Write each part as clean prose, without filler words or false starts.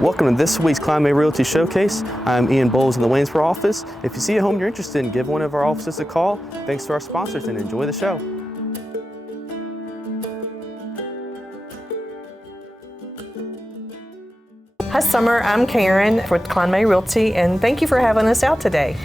Welcome to this week's Kline Realty Showcase. I'm Ian Bowles in the Waynesboro office. If you see a home you're interested in, give one of our offices a call. Thanks to our sponsors and enjoy the show. Hi Summer, I'm Karen with Kline Realty and thank you for having us out today.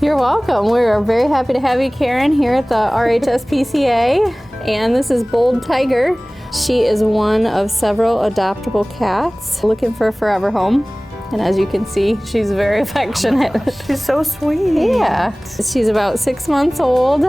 You're welcome. We're very happy to have you, Karen, here at the SPCA. And this is Bold Tiger. She is one of several adoptable cats looking for a forever home. And as you can see, she's very affectionate. She's so sweet. Yeah. She's about 6 months old.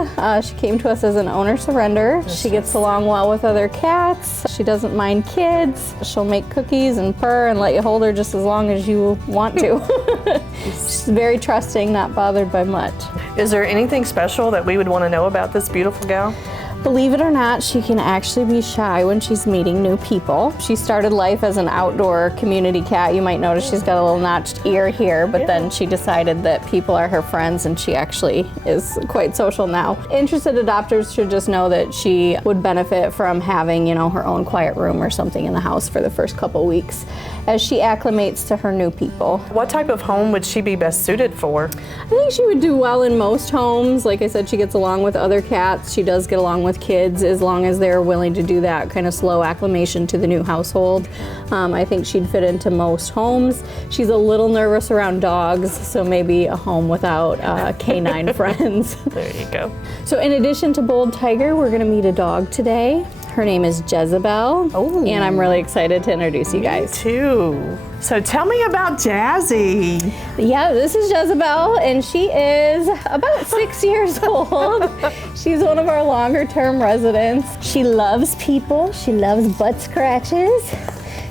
She came to us as an owner surrender. She gets along well with other cats. She doesn't mind kids. She'll make cookies and purr and let you hold her just as long as you want to. She's very trusting, not bothered by much. Is there anything special that we would want to know about this beautiful gal? Believe it or not, she can actually be shy when she's meeting new people. She started life as an outdoor community cat. You might notice she's got a little notched ear here, but then she decided that people are her friends and she actually is quite social now. Interested adopters should just know that she would benefit from having, her own quiet room or something in the house for the first couple weeks as she acclimates to her new people. What type of home would she be best suited for? I think she would do well in most homes. Like I said, she gets along with other cats. She does get along with kids as long as they're willing to do that kind of slow acclimation to the new household. I think she'd fit into most homes. She's a little nervous around dogs, so maybe a home without canine friends. There you go. So in addition to Bold Tiger, we're gonna meet a dog today. Her name is Jezebel, and I'm really excited to introduce you guys. Me too. So tell me about Jazzy. Yeah, this is Jezebel, and she is about 6 years old. She's one of our longer term residents. She loves people. She loves butt scratches.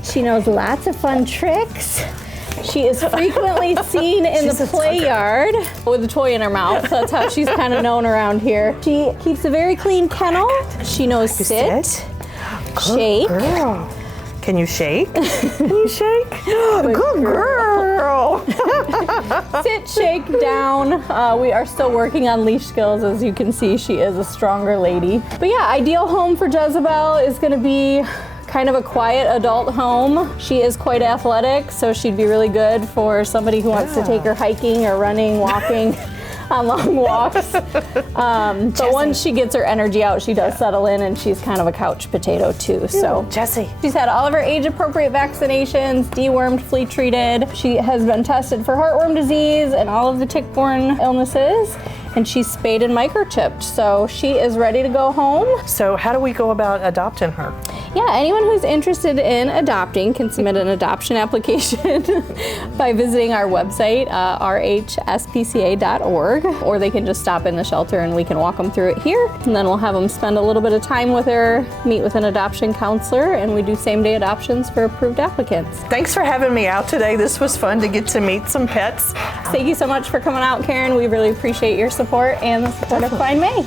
She knows lots of fun tricks. She is frequently seen in the play yard with a toy in her mouth. That's how she's kind of known around here. She keeps a very clean kennel. She knows sit, shake. Girl. Can you shake? Can you shake? Good girl. Sit, shake, down. We are still working on leash skills. As you can see, she is a stronger lady. But yeah, ideal home for Jezebel is going to be kind of a quiet adult home. She is quite athletic, so she'd be really good for somebody who wants to take her hiking or running, walking on long walks. But once she gets her energy out, she does settle in, and she's kind of a couch potato too. So Jessie. She's had all of her age-appropriate vaccinations, dewormed, flea treated. She has been tested for heartworm disease and all of the tick-borne illnesses. And she's spayed and microchipped, so she is ready to go home. So how do we go about adopting her? Yeah, anyone who's interested in adopting can submit an adoption application by visiting our website, rhspca.org, or they can just stop in the shelter and we can walk them through it here. And then we'll have them spend a little bit of time with her, meet with an adoption counselor, and we do same-day adoptions for approved applicants. Thanks for having me out today. This was fun to get to meet some pets. Thank you so much for coming out, Karen. We really appreciate your support and the support of Kline May.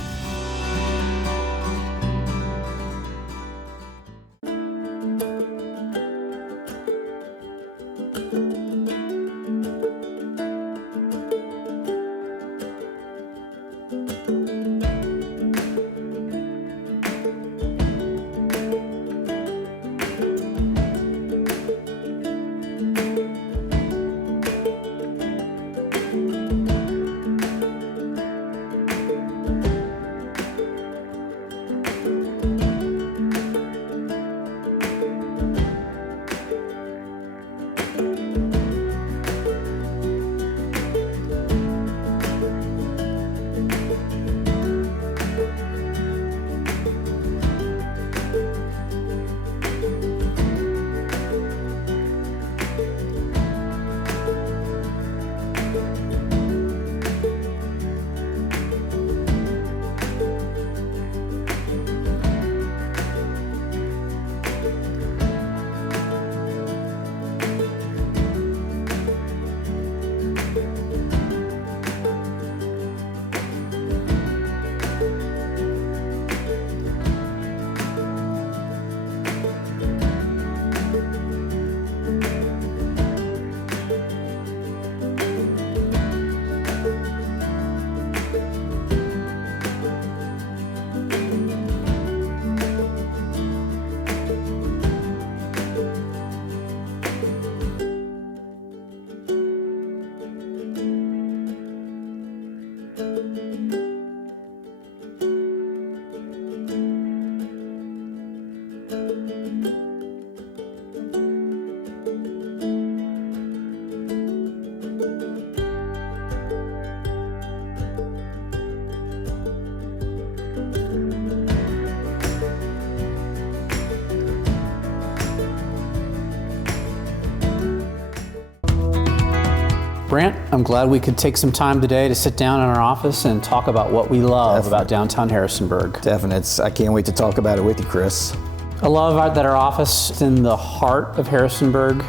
Brant, I'm glad we could take some time today to sit down in our office and talk about what we love about downtown Harrisonburg. Definitely. I can't wait to talk about it with you, Chris. I love that our office is in the heart of Harrisonburg.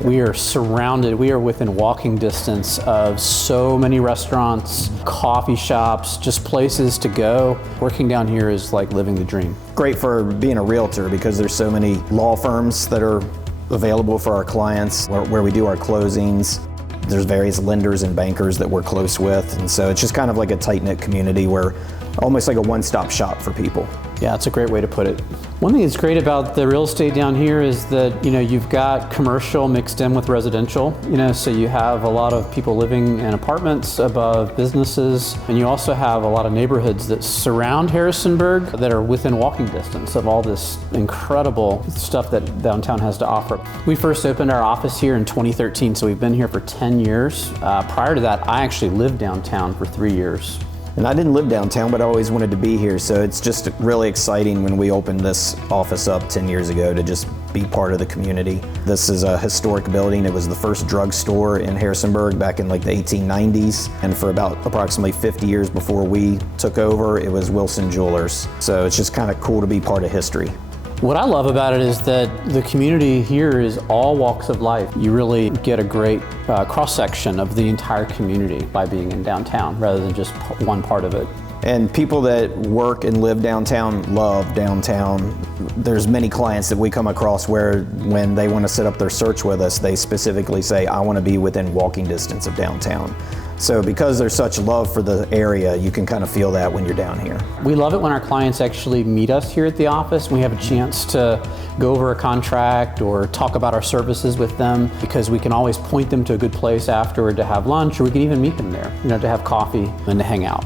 We are surrounded, we are within walking distance of so many restaurants, coffee shops, just places to go. Working down here is like living the dream. Great for being a realtor because there's so many law firms that are available for our clients where we do our closings. There's various lenders and bankers that we're close with, and so it's just kind of like a tight-knit community where almost like a one-stop shop for people. Yeah, it's a great way to put it. One thing that's great about the real estate down here is that, you've got commercial mixed in with residential, so you have a lot of people living in apartments above businesses, and you also have a lot of neighborhoods that surround Harrisonburg that are within walking distance of all this incredible stuff that downtown has to offer. We first opened our office here in 2013, so we've been here for 10 years. Prior to that, I actually lived downtown for 3 years. And I didn't live downtown, but I always wanted to be here, so it's just really exciting when we opened this office up 10 years ago to just be part of the community. This is a historic building. It was the first drugstore in Harrisonburg back in like the 1890s, and for about approximately 50 years before we took over, it was Wilson Jewelers. So it's just kind of cool to be part of history. What I love about it is that the community here is all walks of life. You really get a great cross-section of the entire community by being in downtown rather than just one part of it. And people that work and live downtown love downtown. There's many clients that we come across where when they want to set up their search with us, they specifically say, I want to be within walking distance of downtown. So because there's such love for the area, you can kind of feel that when you're down here. We love it when our clients actually meet us here at the office. We have a chance to go over a contract or talk about our services with them because we can always point them to a good place afterward to have lunch, or we can even meet them there, to have coffee and to hang out.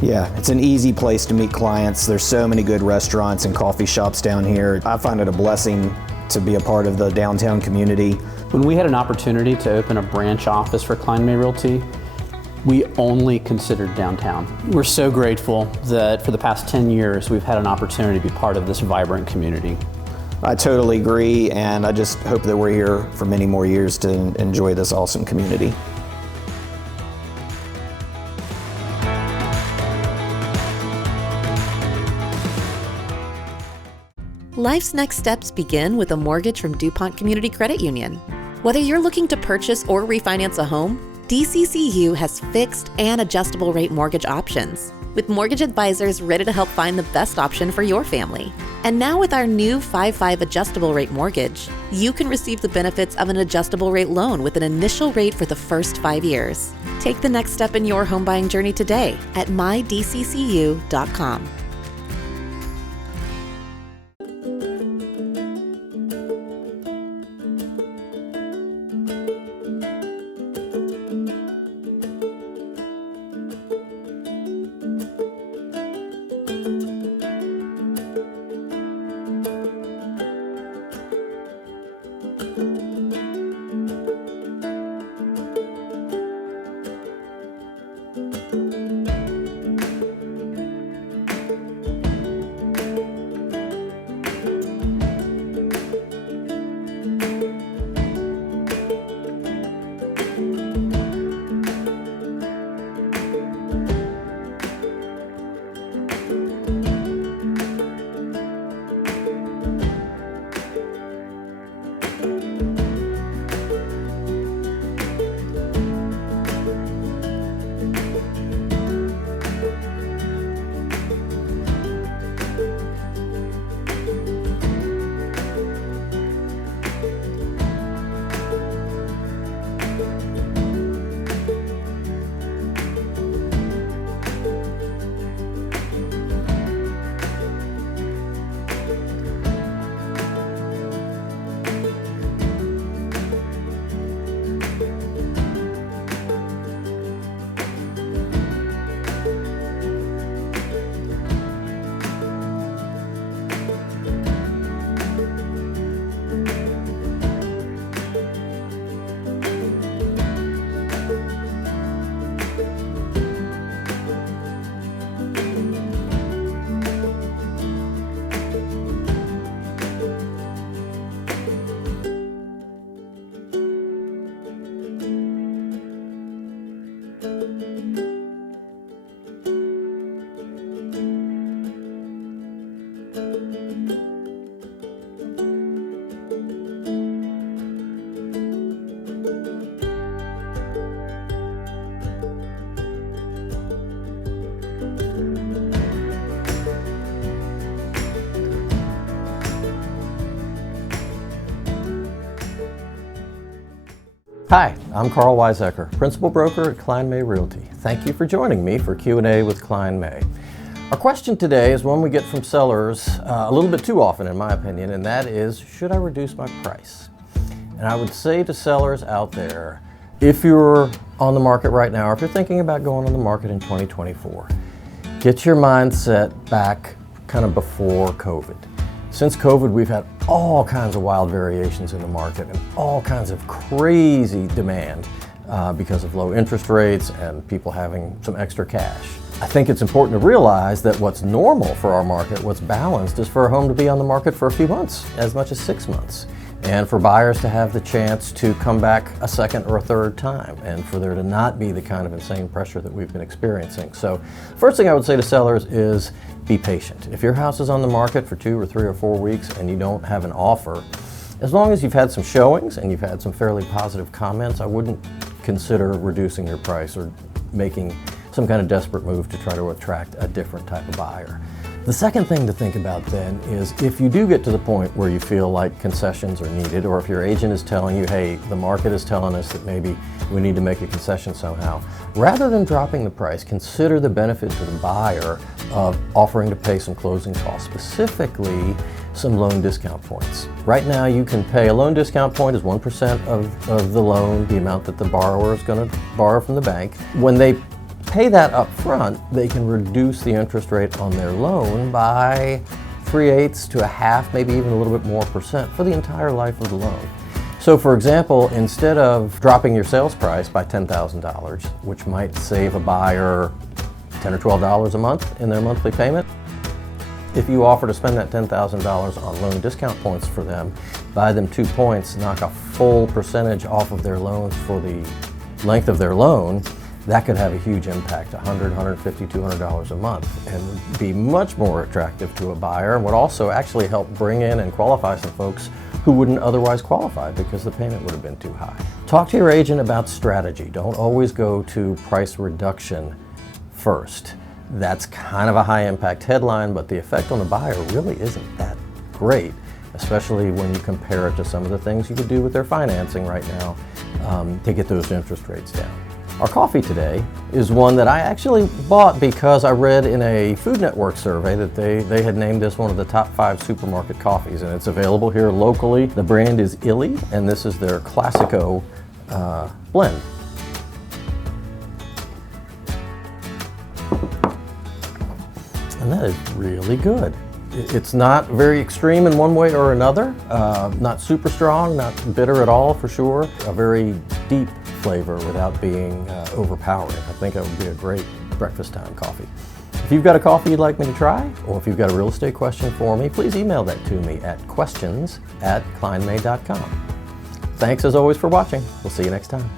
Yeah, it's an easy place to meet clients. There's so many good restaurants and coffee shops down here. I find it a blessing to be a part of the downtown community. When we had an opportunity to open a branch office for Kline Realty, we only considered downtown. We're so grateful that for the past 10 years, we've had an opportunity to be part of this vibrant community. I totally agree, and I just hope that we're here for many more years to enjoy this awesome community. Life's next steps begin with a mortgage from DuPont Community Credit Union. Whether you're looking to purchase or refinance a home, DCCU has fixed and adjustable rate mortgage options, with mortgage advisors ready to help find the best option for your family. And now with our new 5/5 adjustable rate mortgage, you can receive the benefits of an adjustable rate loan with an initial rate for the first 5 years. Take the next step in your home buying journey today at mydccu.com. Hi, I'm Karl Waizecker, Principal Broker at Kline Realty. Thank you for joining me for Q&A with Kline. Our question today is one we get from sellers a little bit too often in my opinion, and that is, should I reduce my price? And I would say to sellers out there, if you're on the market right now, or if you're thinking about going on the market in 2024, get your mindset back kind of before COVID. Since COVID, we've had all kinds of wild variations in the market and all kinds of crazy demand because of low interest rates and people having some extra cash. I think it's important to realize that what's normal for our market, what's balanced, is for a home to be on the market for a few months, as much as 6 months, and for buyers to have the chance to come back a second or a third time, and for there to not be the kind of insane pressure that we've been experiencing. So, first thing I would say to sellers is be patient. If your house is on the market for 2 or 3 or 4 weeks and you don't have an offer, as long as you've had some showings and you've had some fairly positive comments, I wouldn't consider reducing your price or making some kind of desperate move to try to attract a different type of buyer. The second thing to think about then is if you do get to the point where you feel like concessions are needed, or if your agent is telling you, hey, the market is telling us that maybe we need to make a concession somehow, rather than dropping the price, consider the benefit to the buyer of offering to pay some closing costs, specifically some loan discount points. Right now you can pay, a loan discount point is 1% of the loan, the amount that the borrower is going to borrow from the bank. When they pay that up front, they can reduce the interest rate on their loan by 3/8 to a half, maybe even a little bit more percent for the entire life of the loan. So for example, instead of dropping your sales price by $10,000, which might save a buyer $10 or $12 a month in their monthly payment, if you offer to spend that $10,000 on loan discount points for them, buy them 2 points, knock a full percentage off of their loans for the length of their loan, that could have a huge impact, $100, $150, $200 a month, and would be much more attractive to a buyer, and would also actually help bring in and qualify some folks who wouldn't otherwise qualify because the payment would have been too high. Talk to your agent about strategy. Don't always go to price reduction first. That's kind of a high impact headline, but the effect on the buyer really isn't that great, especially when you compare it to some of the things you could do with their financing right now to get those interest rates down. Our coffee today is one that I actually bought because I read in a Food Network survey that they had named this one of the top 5 supermarket coffees, and it's available here locally. The brand is Illy, and this is their Classico blend. And that is really good. It's not very extreme in one way or another, not super strong, not bitter at all for sure, a very deep flavor without being overpowering. I think that would be a great breakfast time coffee. If you've got a coffee you'd like me to try, or if you've got a real estate question for me, please email that to me at questions@klinemay.com. Thanks as always for watching. We'll see you next time.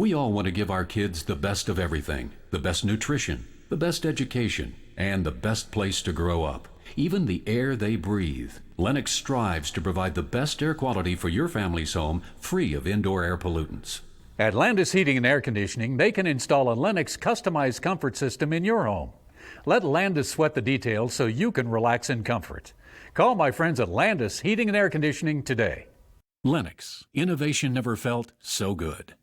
We all want to give our kids the best of everything, the best nutrition, the best education, and the best place to grow up. Even the air they breathe. Lennox strives to provide the best air quality for your family's home, free of indoor air pollutants. At Landis Heating and Air Conditioning, they can install a Lennox customized comfort system in your home. Let Landis sweat the details so you can relax in comfort. Call my friends at Landis Heating and Air Conditioning today. Lennox, innovation never felt so good.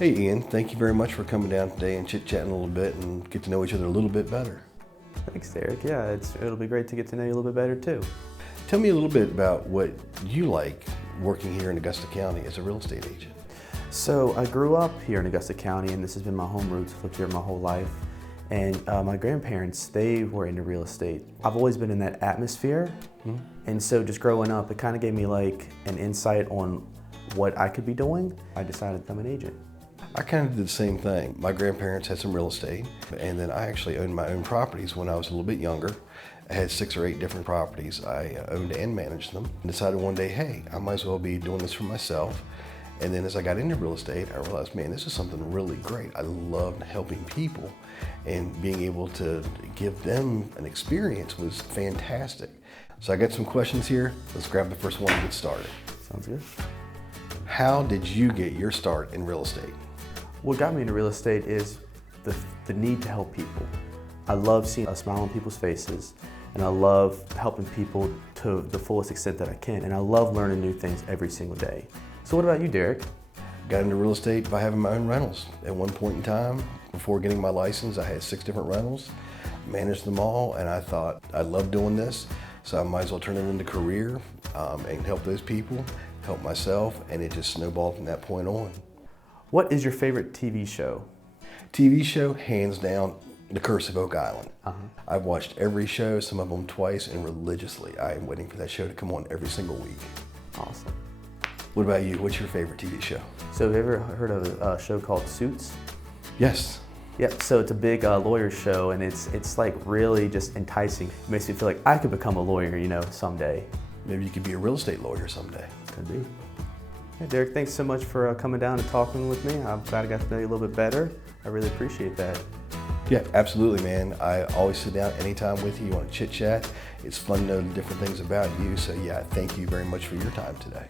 Hey Ian, thank you very much for coming down today and chit-chatting a little bit and get to know each other a little bit better. Thanks, Derek. Yeah, it'll be great to get to know you a little bit better too. Tell me a little bit about what you like working here in Augusta County as a real estate agent. So I grew up here in Augusta County, and this has been my home roots. I've lived here my whole life. And my grandparents, they were into real estate. I've always been in that atmosphere. And so just growing up, it kind of gave me like an insight on what I could be doing. I decided to become an agent. I kind of did the same thing. My grandparents had some real estate, and then I actually owned my own properties when I was a little bit younger. I had 6 or 8 different properties. I owned and managed them. And decided one day, hey, I might as well be doing this for myself. And then as I got into real estate, I realized, man, this is something really great. I loved helping people, and being able to give them an experience was fantastic. So I got some questions here. Let's grab the first one and get started. Sounds good. How did you get your start in real estate? What got me into real estate is the need to help people. I love seeing a smile on people's faces, and I love helping people to the fullest extent that I can, and I love learning new things every single day. So what about you, Derek? Got into real estate by having my own rentals. At one point in time, before getting my license, I had 6 different rentals, managed them all, and I thought I love doing this, so I might as well turn it into a career and help those people, help myself, and it just snowballed from that point on. What is your favorite TV show? TV show, hands down, The Curse of Oak Island. I've watched every show, some of them twice, and religiously. I am waiting for that show to come on every single week. Awesome. What about you? What's your favorite TV show? So have you ever heard of a show called Suits? Yes. Yep, so it's a big lawyer show, and it's like really just enticing. It makes me feel like I could become a lawyer, you know, someday. Maybe you could be a real estate lawyer someday. Could be. Hey, Derek, thanks so much for coming down and talking with me. I'm glad I got to know you a little bit better. I really appreciate that. Yeah, absolutely, man. I always sit down anytime with you. You want to chit chat. It's fun to know different things about you. So yeah, thank you very much for your time today.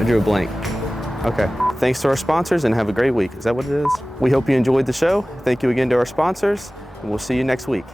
I drew a blank. Okay. Thanks to our sponsors and have a great week. Is that what it is? We hope you enjoyed the show. Thank you again to our sponsors, and we'll see you next week.